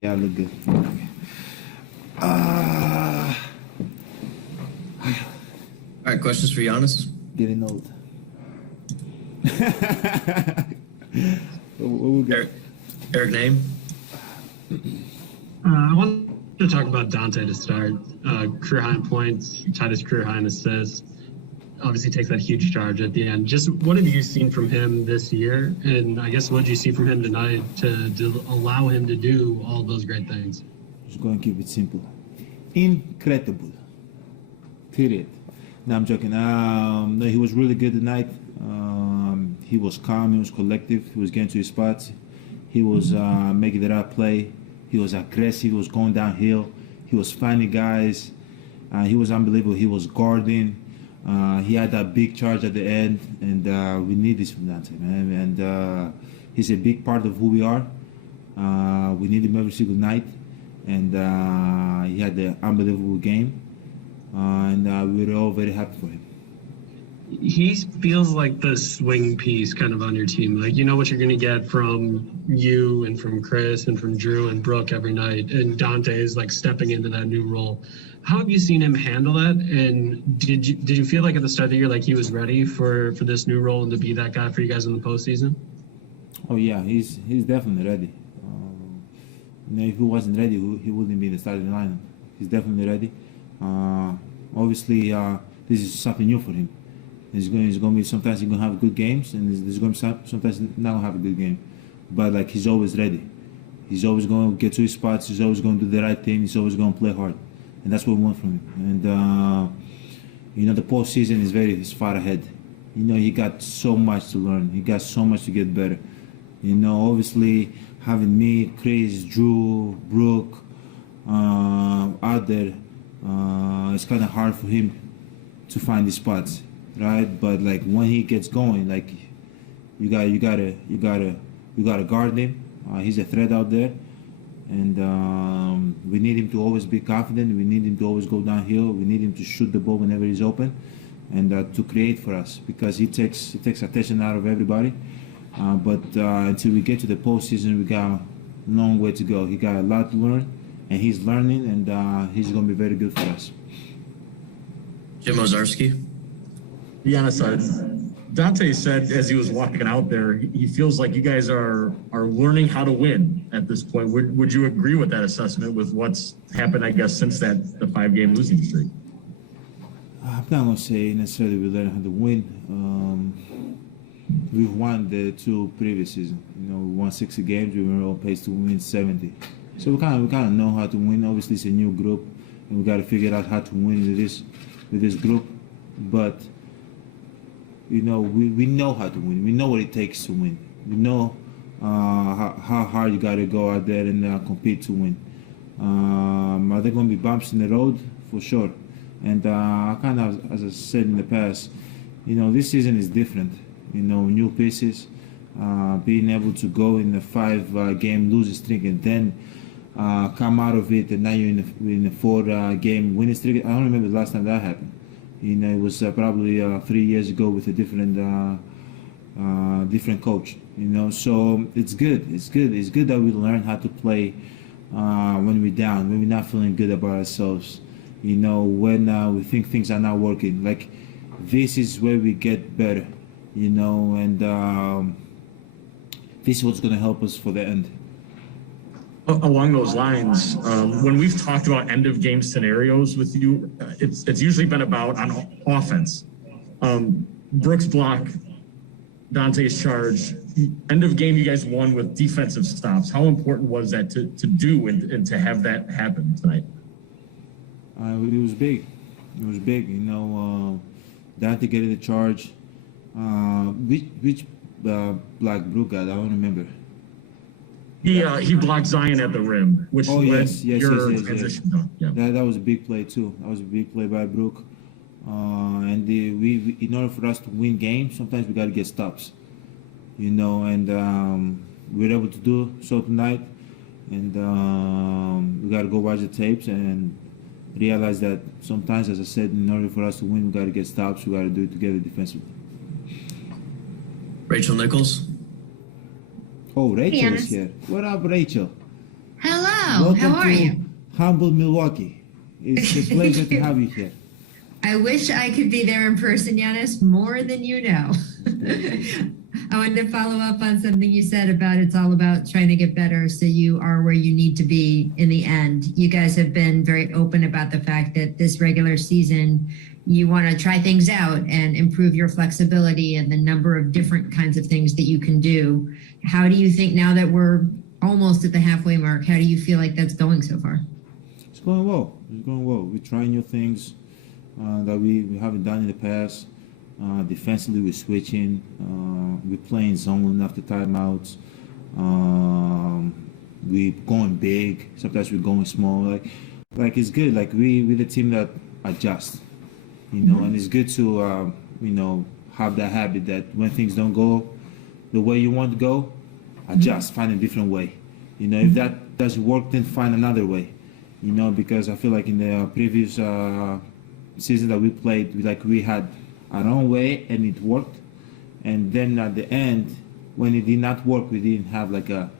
Yeah, I look good. Okay. Uh, All right, questions for Giannis? Getting old. What we got? Eric name? I want to talk about Dante to start. Career high in points, tied his career high in assists. Obviously takes that huge charge at the end. Just what have you seen from him this year? And I guess what did you see from him tonight to allow him to do all those great things? Just going to keep it simple. Incredible. Period. No, I'm joking. No, he was really good tonight. He was calm. He was collective. He was getting to his spots. He was making the right play. He was aggressive. He was going downhill. He was finding guys. He was unbelievable. He was guarding. He had that big charge at the end, and we need this from Dante, man. And he's a big part of who we are. We need him every single night, and he had an unbelievable game, and we're all very happy for him. He feels like the swing piece kind of on your team. Like, you know what you're going to get from you and from Chris and from Drew and Brooke every night. And Dante is like stepping into that new role. How have you seen him handle that? And did you feel like at the start of the year, like he was ready for this new role and to be that guy for you guys in the postseason? Oh yeah, he's definitely ready. If he wasn't ready, he wouldn't be in the starting lineup. He's definitely ready. Obviously, this is something new for him. He's going to be sometimes he's going to have good games, and there's going to be sometimes not going to have a good game. But like he's always ready. He's always going to get to his spots. He's always going to do the right thing. He's always going to play hard, and that's what we want from him. And the postseason is far ahead. He got so much to learn. He got so much to get better. Obviously having me, Chris, Drew, Brooke out there, it's kind of hard for him to find the spots. Right, but like when he gets going, like you gotta guard him. He's a threat out there, and we need him to always be confident. We need him to always go downhill. We need him to shoot the ball whenever he's open, and to create for us because he takes attention out of everybody. But until we get to the postseason, we got a long way to go. He got a lot to learn, and he's learning, and he's gonna be very good for us. Jim Ozarski? Giannis, Dante said as he was walking out there, he feels like you guys are learning how to win at this point. Would you agree with that assessment with what's happened, I guess, since the 5-game losing streak? I'm not going to say necessarily we learned how to win. We've won the 2 previous seasons. We won 60 games. We were on pace to win 70. So we kind of know how to win. Obviously, it's a new group, and we got to figure out how to win with this group. But we know how to win. We know what it takes to win. We know how hard you got to go out there and compete to win. Are there going to be bumps in the road? For sure. And kind of, as I said in the past, this season is different. New pieces, being able to go in a 5-game losing streak and then come out of it, and now you're in a 4-game winning streak. I don't remember the last time that happened. It was probably 3 years ago with a different coach. So it's good. It's good that we learn how to play when we're down, when we're not feeling good about ourselves. When we think things are not working. Like this is where we get better. And this is what's going to help us for the end. Along those lines, when we've talked about end-of-game scenarios with you, it's usually been about on offense. Brooks' block, Dante's charge, end of game you guys won with defensive stops. How important was that to do and to have that happen tonight? It was big. It was big. Dante getting the charge. Which black Brooke got? I don't remember. He blocked Zion at the rim, which led your transition dunk. Yeah. That was a big play too. That was a big play by Brooke. And we in order for us to win games, sometimes we got to get stops. And we were able to do so tonight. And we got to go watch the tapes and realize that sometimes, as I said, in order for us to win, we got to get stops. We got to do it together defensively. Rachel Nichols? Oh, Rachel is here. What up, Rachel? Hello. How are you? Humble Milwaukee. It's a pleasure to have you here. I wish I could be there in person, Giannis, more than you know. I wanted to follow up on something you said about it's all about trying to get better so you are where you need to be in the end. You guys have been very open about the fact that this regular season, you want to try things out and improve your flexibility and the number of different kinds of things that you can do. How do you think now that we're almost at the halfway mark, how do you feel like that's going so far? It's going well. It's going well. We're trying new things that we haven't done in the past. Defensively, we're switching. We're playing zone after timeouts. We're going big. Sometimes we're going small. Like it's good. Like we're the team that adjusts, and it's good to have that habit that when things don't go the way you want to go, adjust, find a different way. If that doesn't work, then find another way. Because I feel like in the previous season that we played, we had our own way and it worked. And then at the end, when it did not work, we didn't have like a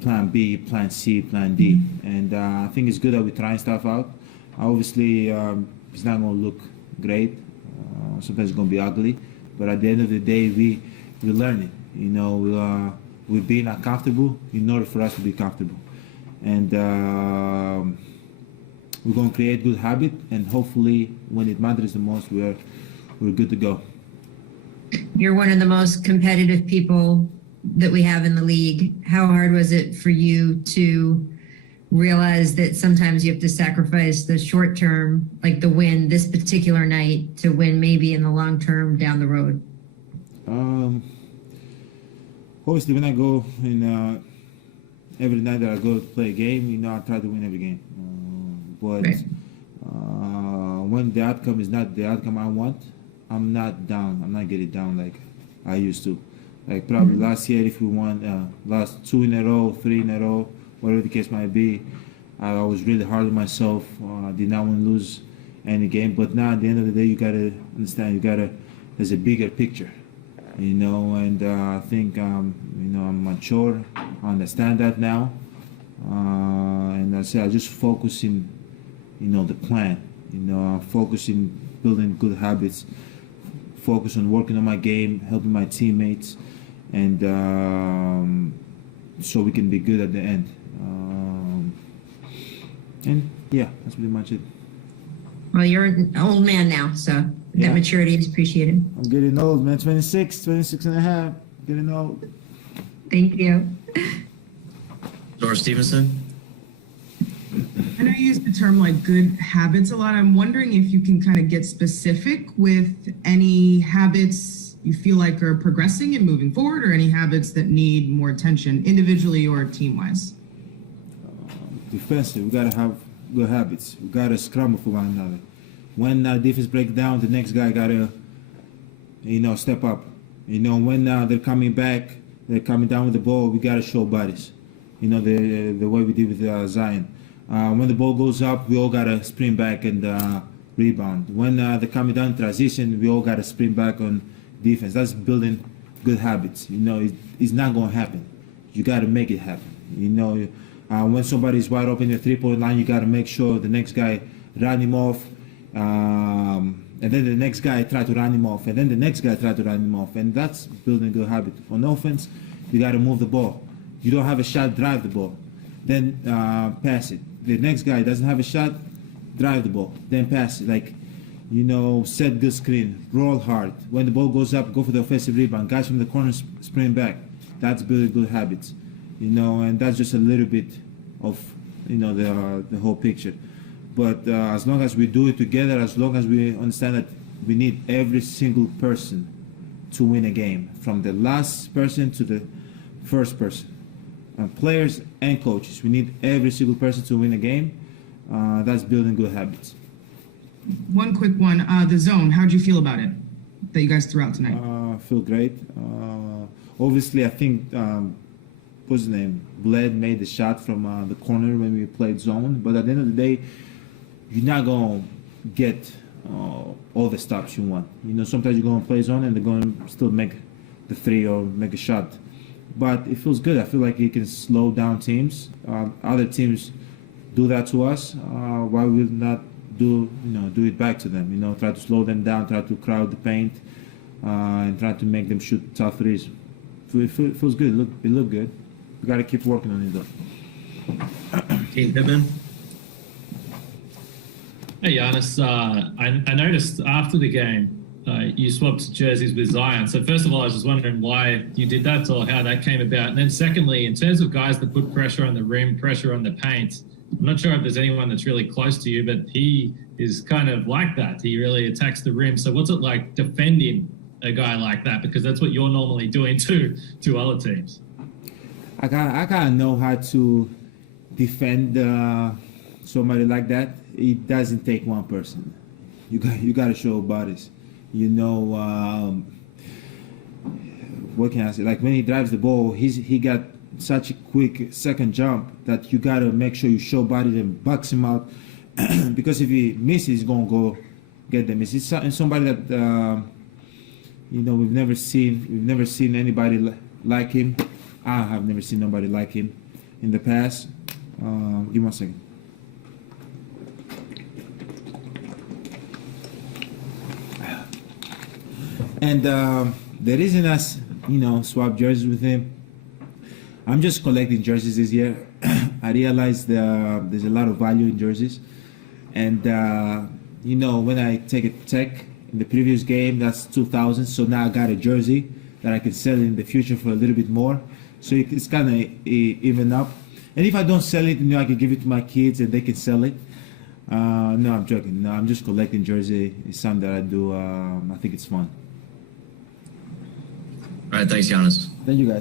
plan B, plan C, plan D. And I think it's good that we're trying stuff out. Obviously, it's not going to look great. Sometimes it's going to be ugly. But at the end of the day, we're learning. We're being uncomfortable in order for us to be comfortable. And we're going to create good habit, and hopefully when it matters the most, we're good to go. You're one of the most competitive people that we have in the league. How hard was it for you to realize that sometimes you have to sacrifice the short term, like the win this particular night, to win maybe in the long term down the road? Obviously, when I go in every night that I go to play a game, I try to win every game. But Right. When the outcome is not the outcome I want, I'm not down. I'm not getting down like I used to. Like probably last year, if we won last 2 in a row, 3 in a row, whatever the case might be, I was really hard on myself. Did not want to lose any game. But now at the end of the day, you gotta understand. There's a bigger picture, And I think I'm mature. I understand that now. And I say I just focus in, the plan. Focus in building good habits. Focus on working on my game, helping my teammates, and so we can be good at the end. And yeah, that's pretty much it. Well, you're an old man now, so Yeah. that maturity is appreciated. I'm getting old, man. 26 and a half. Getting old. Thank you. Dora Stevenson. I know you use the term like good habits a lot. I'm wondering if you can kind of get specific with any habits you feel like are progressing and moving forward, or any habits that need more attention individually or team-wise. Defensive, we gotta have good habits. We gotta scramble for one another. When defense breaks down, the next guy gotta, step up. When they're coming back, they're coming down with the ball, we gotta show bodies. The way we did with Zion. When the ball goes up, we all gotta sprint back and rebound. When they're coming down in transition, we all gotta sprint back on defense. That's building good habits. It's not gonna happen. You gotta make it happen. When somebody's wide open in the 3-point line, you gotta make sure the next guy run him off, and then the next guy try to run him off, and then the next guy try to run him off, and that's building good habit. On offense, you gotta move the ball. You don't have a shot, drive the ball, then pass it. The next guy doesn't have a shot, drive the ball, then pass it. Set good screen, roll hard. When the ball goes up, go for the offensive rebound. Guys from the corner sprint back. That's building good habits, and that's just a little bit of, the whole picture. But as long as we do it together, as long as we understand that we need every single person to win a game, from the last person to the first person. Players and coaches, we need every single person to win a game. That's building good habits. One quick one, the zone, how'd you feel about it that you guys threw out tonight? I feel great. Obviously, I think, what's his name? Bled made the shot from the corner when we played zone. But at the end of the day, you're not going to get all the stops you want. Sometimes you're going to play zone and they're going to still make the three or make a shot. but it feels good. I feel like he can slow down teams. Other teams do that to us. Why would not do it back to them? Try to slow them down, try to crowd the paint, and try to make them shoot tough threes. It feels good. It looked good. We got to keep working on it though. Team Pittman. Hey Giannis, I noticed after the game you swapped jerseys with Zion. So first of all, I was just wondering why you did that or how that came about. And then secondly, in terms of guys that put pressure on the rim, pressure on the paint, I'm not sure if there's anyone that's really close to you, but he is kind of like that. He really attacks the rim. So what's it like defending a guy like that? Because that's what you're normally doing to other teams. I gotta know how to defend somebody like that. It doesn't take one person. You got to show bodies. What can I say? Like when he drives the ball, he got such a quick second jump that you got to make sure you show bodies and box him out. Because if he misses, he's gonna go get them. It's somebody that we've never seen anybody like him. I have never seen nobody like him in the past. Give me 1 second. And the reason us, swap jerseys with him, I'm just collecting jerseys this year. I realized there's a lot of value in jerseys. And, when I take a tech in the previous game, that's 2,000. So now I got a jersey that I can sell in the future for a little bit more. So it's kind of even up. And if I don't sell it, I can give it to my kids and they can sell it. No, I'm joking. No, I'm just collecting jersey. It's something that I do. I think it's fun. All right, thanks, Giannis. Thank you, guys.